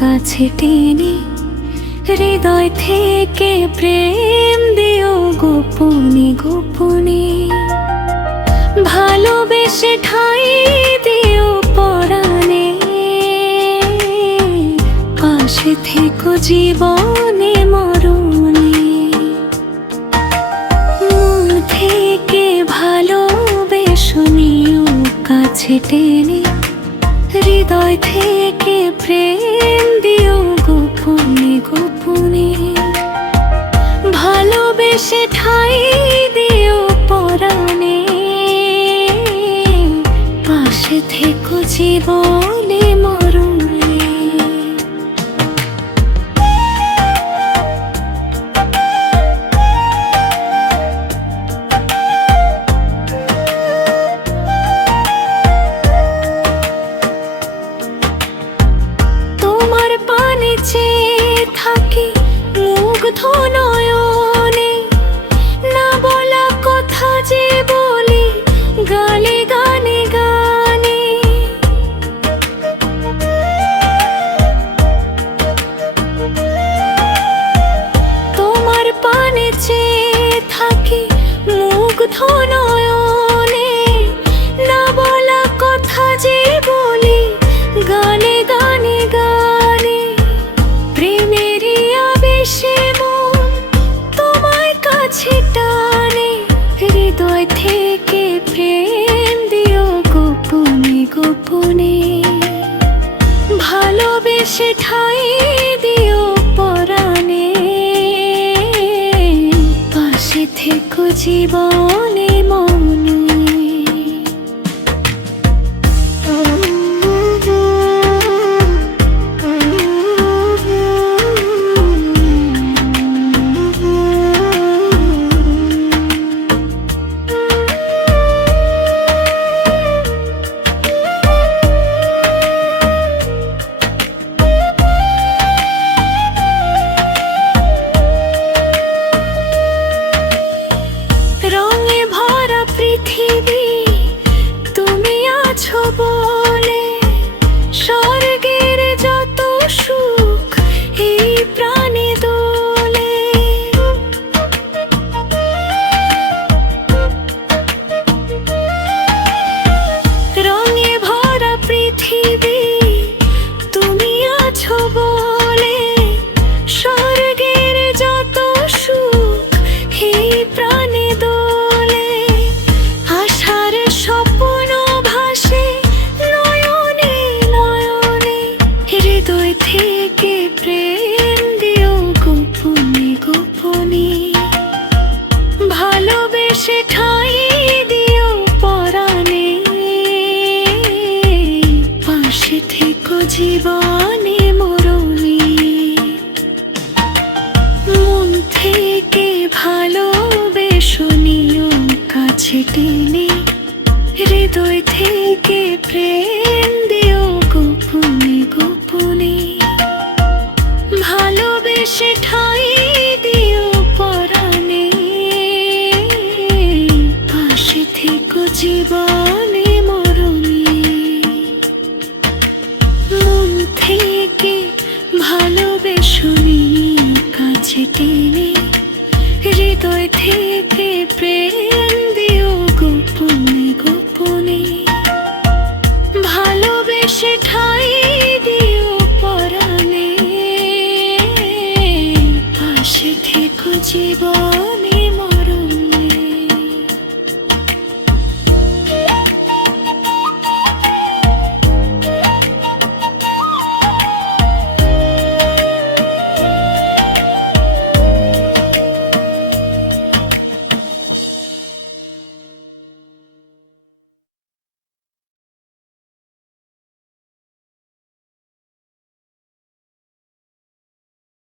কাছে টেনে, হৃদয় থেকে প্রেম দিও গোপনে গোপনে। ভালোবেসে ঠাঁই দিও পরাণে, পাশে থেকো জীবনে মরণে। মন থেকে ভালোবেসো নিও কাছে টেনে, হৃদয় থেকে প্রেম দিও গোপনে গোপনে। ভালোবেসে ঠাঁই দিও পরাণে, পাশে থেকো জীবনে মরণে। তোমার পানে চেয়ে থাকি মুগ্ধ নয়নে, না বলা কথা যে বলি গালে গানে গানে। তোমার পানে চেয়ে থাকি মুগ্ধ নয়নে, না বলা কথা যে বলি গানে গানে গানে। প্রেমেরই আবেশে মন তোমায় কাছে টানে, হৃদয় থেকে প্রেম দিও গোপনে গোপনে। ভালোবেসে ঠাঁই দিও পরাণে, পাশে থেকো জীবনে মনে। রঙে ভরা পৃথিবী তুমি আছো বলে, স্বর্গের যত সুখ এই প্রাণে দোলে। রঙে ভরা পৃথিবী তুমি আছো বলে, স্বর্গের যত সুখ এই প্রাণে দোলে। আশার স্বপ্ন ভাসে নয়নে নয়নে, হৃদয় থেকে প্রেম দিও গোপনে গোপনে। ভালোবেসে ঠাঁই দিও পরাণে, পাশে থেকো জীবনে মরণে। মন থেকে ভালোবেসো নিও কাছে টেনে, হৃদয় থেকে প্রেম দিও গোপনে গোপনে। ভালোবেসে ঠাঁই দিও পরাণে, পাশে থেকো জীবনে মরণে। মন থেকে ভালোবেসো নিও কাছে টেনে, হৃদয় থেকে প্রেম দিও গোপনে গোপনে। ভালোবেসে ঠাঁই দিও পরাণে, পাশে থেকো জীবন।